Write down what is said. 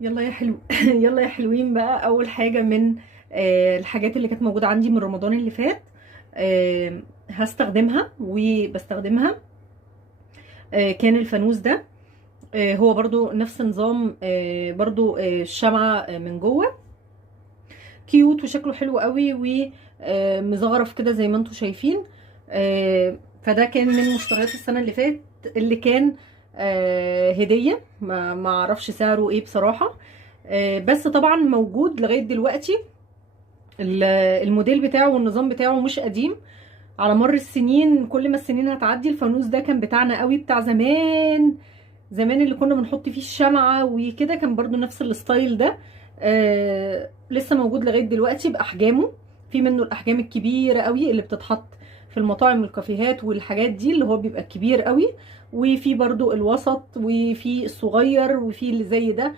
يلا يا حلو. يلا يا حلوين بقى. اول حاجه من الحاجات اللي كانت موجوده عندي من رمضان اللي فات، هستخدمها وبستخدمها. كان الفانوس ده، هو برضو نفس نظام، برضو الشمعة من جوه كيوت وشكله حلو قوي ومزغرف كده زي ما انتم شايفين. فده كان من مشتريات السنة اللي فات، اللي كان هدية. ما اعرفش سعره ايه بصراحة. بس طبعا موجود لغاية دلوقتي. الموديل بتاعه والنظام بتاعه مش قديم. على مر السنين، كل ما السنين هتعدي، الفانوس ده كان بتاعنا قوي، بتاع زمان زمان، اللي كنا بنحط فيه الشمعة وكده، كان برضو نفس الستايل ده. لسه موجود لغاية دلوقتي بأحجامه. في منه الأحجام الكبيرة قوي اللي بتتحط في المطاعم والكافيهات والحاجات دي، اللي هو بيبقى كبير قوي. وفي برضو الوسط، وفي الصغير، وفي اللي زي ده.